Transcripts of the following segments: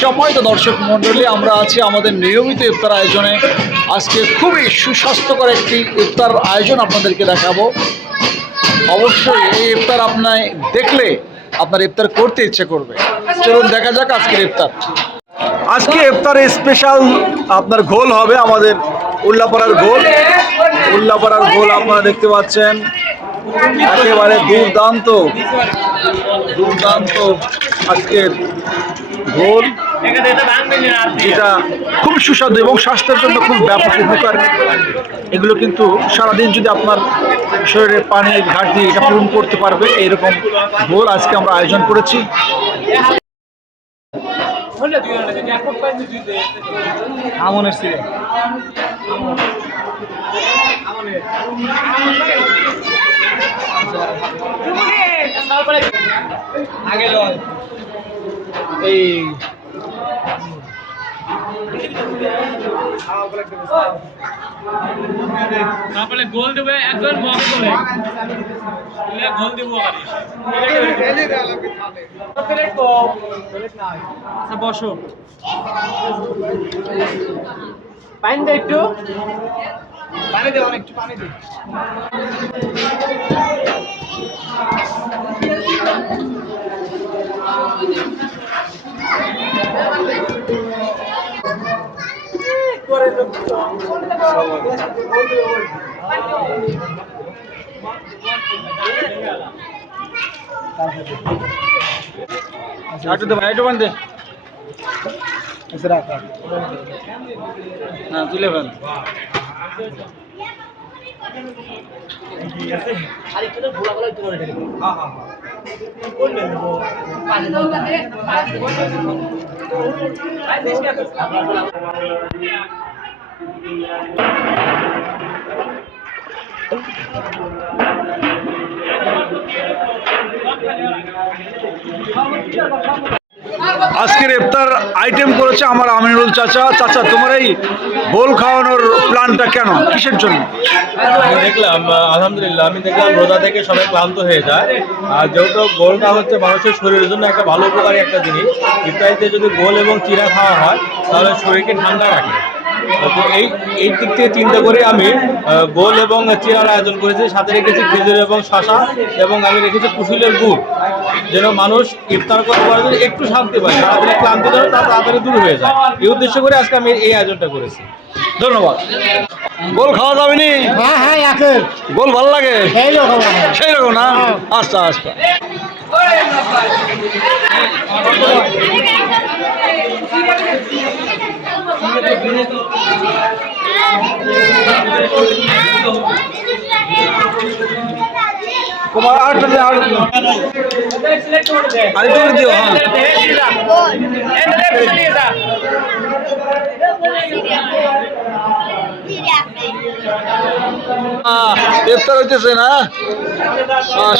সম্মানিত দর্শক মণ্ডলী, আমরা আছি আমাদের নিয়মিত ইফতার আয়োজনে। আজকে খুবই সুস্বাস্থ্যকর একটি ইফতার আয়োজন আপনাদেরকে দেখাবো। অবশ্যই এই ইফতার আপনার দেখলে আপনার ইফতার করতে ইচ্ছে করবে। চলুন দেখা যাক আজকের ইফতার। আজকে ইফতারে স্পেশাল আপনার ঘোল হবে আমাদের উল্লাপাড়ার ঘোল। উল্লাপাড়ার ঘোল আপনারা দেখতে পাচ্ছেন। একেবারে দুর্দান্ত। দুর্দান্ত আজকের ঘোল যেটা খুব সুস্বাদু এবং স্বাস্থ্যের জন্য খুব ব্যাপক উপকার। এগুলো কিন্তু সারাদিন যদি আপনার শরীরে পানির ঘাটতি এটা পূরণ করতে পারবে এইরকম ঘোল আজকে আমরা আয়োজন করেছি। আমনের সিরে। এই তারপরে গোল দেবে একজন বল করে গোল দেবো আচ্ছা বসো। পানি দে একটু। পানি দে একটু পানি দে। ভাই আটু বান দে না তুলে ফেল। আজকের ইফতার আইটেম করেছে আমার আমিনুল চাচা। চাচা, তোমার এই গোল খাওয়ানোর প্ল্যানটা কেন? কিসের জন্য? দেখলাম, আলহামদুলিল্লাহ, আমি দেখলাম রোজা থেকে সবাই ক্লান্ত হয়ে যায়। আর যেহেতু গোলটা হচ্ছে মানুষের শরীরের জন্য একটা ভালো উপকারী একটা জিনিস, ইফতারিতে যদি গোল এবং চিরা খাওয়া হয়, তাহলে শরীরকে ঠান্ডা রাখে। তো এই এই দিক থেকে চিন্তা করে আমি গোল এবং চিরার আয়োজন করেছি সাথে রেখেছি খেজুর এবং শশা এবং আমি রেখেছি কুশুলের গুড়। যেন মানুষ ইফতার করার পরে যদি একটু শান্তি পায় সারাদিনে ক্লান্তি তার তাড়াতাড়ি দূর হয়ে যায়। এই উদ্দেশ্য করে আজকে আমি এই আয়োজনটা করেছি। ধন্যবাদ। গোল খাওয়া যাবে নি? হ্যাঁ হ্যাঁ আছে। গোল ভালো লাগে? রকম। সেই রকম না? আচ্ছা আচ্ছা। কুমার আরেকটা দে আর আরেকটা করে দিও হ্যাঁ। ইফতার হইতেছে না?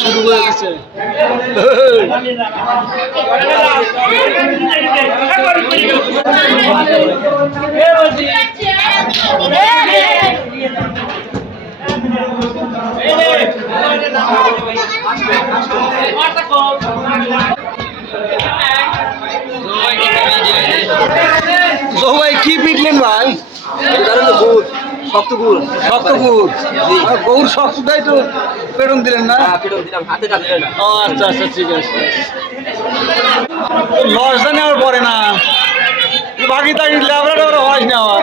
শুরু করে দিচ্ছে ভাই কি পিটলেন ভাই? শক্ত গুড় শক্ত গুড় গৌর শক্তটাই তো পেরম দিলেন না? ও আচ্ছা আচ্ছা ঠিক আছে। লসটা নেওয়ার পরে না? বাকি তাকি লেবরা টেবরা হয় না আমার।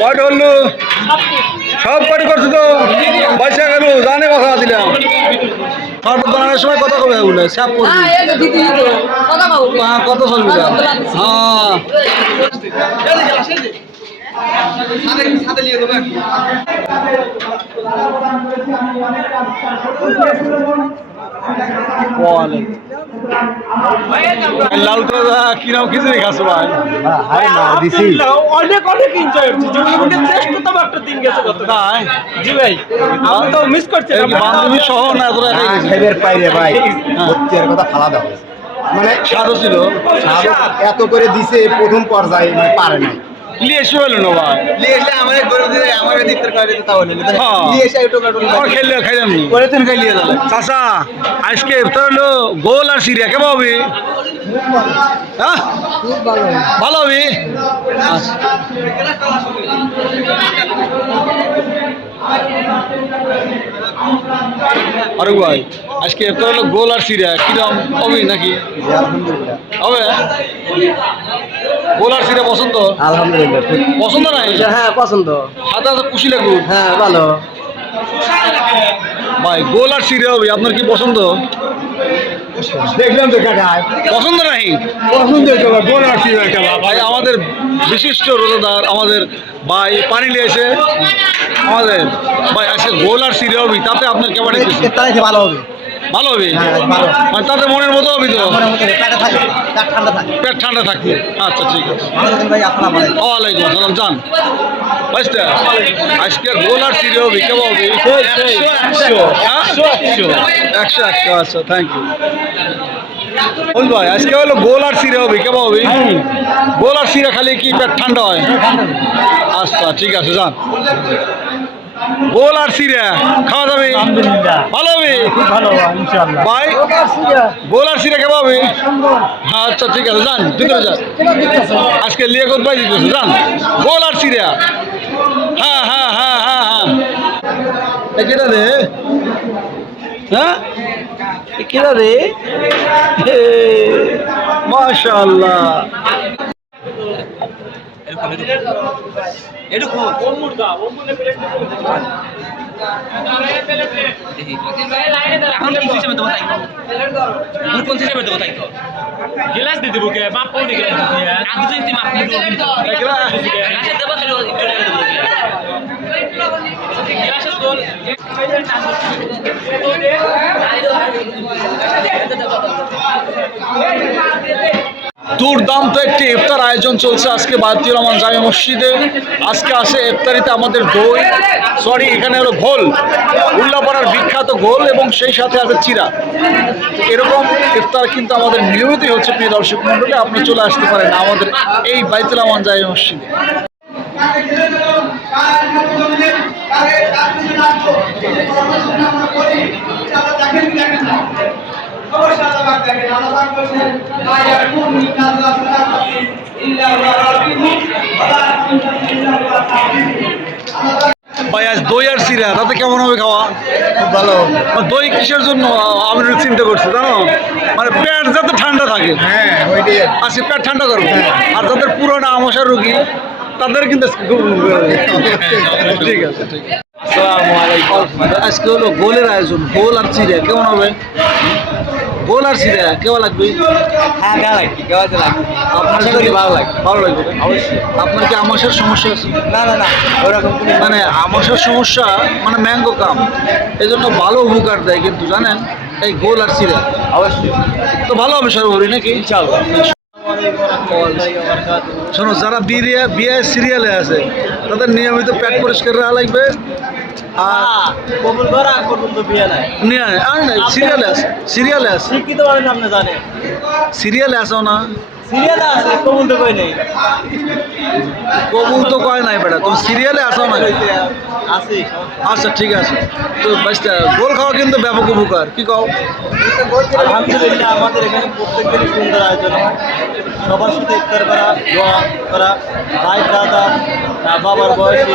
কয়টা হলো? সব কটি করছ তো? পয়সা গেল জানে কথা দিলাম। শরবত বানানোর সময় কথা কবে বলে? স্যাপ করবি। হ্যাঁ কত চলবি হ্যাঁ। বলে লাল তোরা খিচুড়ি খাসো ভাই? হাই না দিছি। অনেক অনেক এনজয় হচ্ছে জীবনের শ্রেষ্ঠতম একটা দিন গেছে গত তাই জি ভাই আমি তো মিস করছি বান্ধবী সহ না তোরা না, পাইরে ভাই ভর্তির কথা ফালা মানে স্বাদও ছিল। এত করে দিছে প্রথম পর্যায়ে মানে পারে নাই। এসে পেল না ভাই। লিয়ে এসে আমার গরিব দিলে আমার করে দিতে হ্যাঁ। এসে একটু কাটুন। খেললে খাইলাম নি। তুই দাও চাচা আজকে ইফতার হলো গোল আর সিরিয়া। কেমন হবে? হ্যাঁ? ভালো হবে? আচ্ছা। আরে ভাই আজকে ইফতার হলো গোল আর সিরিয়া। কিরম হবে নাকি? হবে? গোল আর পছন্দ? আলহামদুলিল্লাহ পছন্দ নাই? হ্যাঁ পছন্দ। হাতে হাতে খুশি লাগুক হ্যাঁ ভালো। ভাই গোল আর সিরিয়া হবে আপনার কি পছন্দ? দেখলাম তো কাকায় পছন্দ নাই পছন্দ তো গোল আর সিরিয়াল খেলা ভাই আমাদের বিশিষ্ট রোজাদার আমাদের ভাই পানি নিয়েছে আমাদের ভাই আজকে গোল আর সিরিয়া হবে তাতে আপনার কেমন তাই ভালো হবে। ভালো হবে? হ্যাঁ, মানে তাতে মনের মতো হবে তো? মতো পেটে থাকে পেট ঠান্ডা থাকবে। আচ্ছা ঠিক আছে। ওয়ালাইকুম আসসালাম জান। বুঝতে আজকে গোল আর সিরিয়া হবে কেমন হবে? একশো একশো আচ্ছা থ্যাংক ইউ বল ভাই আজকে হলো গোল আর সিরে হবে কেমন হবে গোল আর সিরে খালি কি পেট ঠান্ডা হয়? আচ্ছা ঠিক আছে যান গোল আর সিরে। খাওয়া যাবে। ভালো হবে? ভালো ইনশাআল্লাহ। ভাই গোল আর সিরে। কেমন হবে? হ্যাঁ আচ্ছা ঠিক আছে যান ভিতরে যান। আজকে লিয়ে কোথায় পাই দিতেছে যান। গোল আর সিরে। হ্যাঁ হ্যাঁ হ্যাঁ হ্যাঁ হ্যাঁ। কেটা রে? হ্যাঁ? কেটা রে? হে মাশাআল্লাহ। এখন কি হিসেবে দেবো তাই? ভোট কোন হিসেবে দেবো তাই? গিলাস দিয়ে দেবো কে? মাপ করে গিলাস দিয়ে আর দুটো যদি মাপ দিয়ে দেবো কিন্তু গিলাসের দেবো তাহলে একটু লেগে দেবো গিলাসের গোল দুর্দান্ত একটি ইফতার আয়োজন চলছে আজকে বায়তুর রহমান জামে মসজিদে। আজকে আসে ইফতারিতে আমাদের দই সরি এখানে হলো ঘোল। উল্লাপাড়ার বিখ্যাত ঘোল এবং সেই সাথে আছে চিরা। এরকম ইফতার কিন্তু আমাদের নিয়মিতই হচ্ছে, প্রিয় দর্শক মন্ডলী আপনি চলে আসতে পারেন আমাদের এই বাইতুল রহমান জামে মসজিদে। ভাই আজ দই আর সিরা তাতে কেমন হবে খাওয়া? খুব ভালো দই কিসের জন্য আমি চিন্তা করছি জানো? মানে পেট যাতে ঠান্ডা থাকে। হ্যাঁ আজকে পেট ঠান্ডা করব। আর যাদের পুরোনো আমশার রুগী তাদের কিন্তু ঠিক আছে ঠিক আছে। আজকে হলো গোলের আয়োজন গোল আর চিড়ে কেমন হবে? গোল আর চিড়ে কেমন লাগবে? হ্যাঁ লাগবে? কেউ লাগবে? আপনার কি ভালো লাগবে। ভালো লাগবে? অবশ্যই। আপনার কি আমাশার সমস্যা আছে? না না না ওরকম মানে আমাশার সমস্যা মানে ম্যাঙ্গো কাম এই জন্য ভালো উপকার দেয় কিন্তু জানেন? এই গোল আর চিড়ে অবশ্যই। তো ভালো হবে সর্বোপরি নাকি? ইনশাআল্লাহ। শোনো যারা বিয়ে বিয়ে সিরিয়ালে আছে তাদের নিয়মিত পেট পরিষ্কার রাখা লাগবে। সিরিয়ালে আছে সিরিয়ালে আছে। শিক্ষিত মানুষ আপনি জানেন। সিরিয়ালে আছো না? সিরিয়াল আছে কবুল তো কয় নাই। কবুল তো কয় নাই বেটা তুমি সিরিয়ালে আসো না? আছে। আচ্ছা ঠিক আছে। তো বাচ্চা গোল খাওয়া কিন্তু ব্যাপক উপকার। কি কও? আলহামদুলিল্লাহ আমাদের এখানে প্রত্যেক দিনই সুন্দর আয়োজন। হয় সবার সাথে ইফতার করা দোয়া করা ভাই দাদা বাবার বয়সী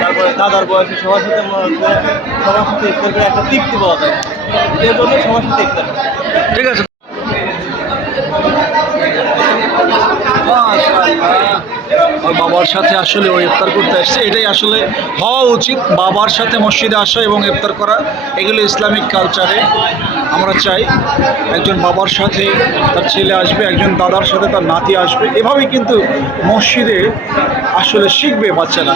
তারপরে দাদার বয়সী সবার সাথে সবার সাথে ইফতার করে একটা তৃপ্তি পাওয়া যায়। এই জন্য সবার সাথে ইফতার ঠিক আছে বাবার সাথে আসলে ও ইফতার করতে আসছে। এটাই আসলে হওয়া উচিত। বাবার সাথে মসজিদে আসা এবং ইফতার করা, এগুলো ইসলামিক কালচারে আমরা চাই। একজন বাবার সাথে তার ছেলে আসবে, একজন দাদার সাথে তার নাতি আসবে। এভাবেই কিন্তু মসজিদে আসলে শিখবে বাচ্চারা।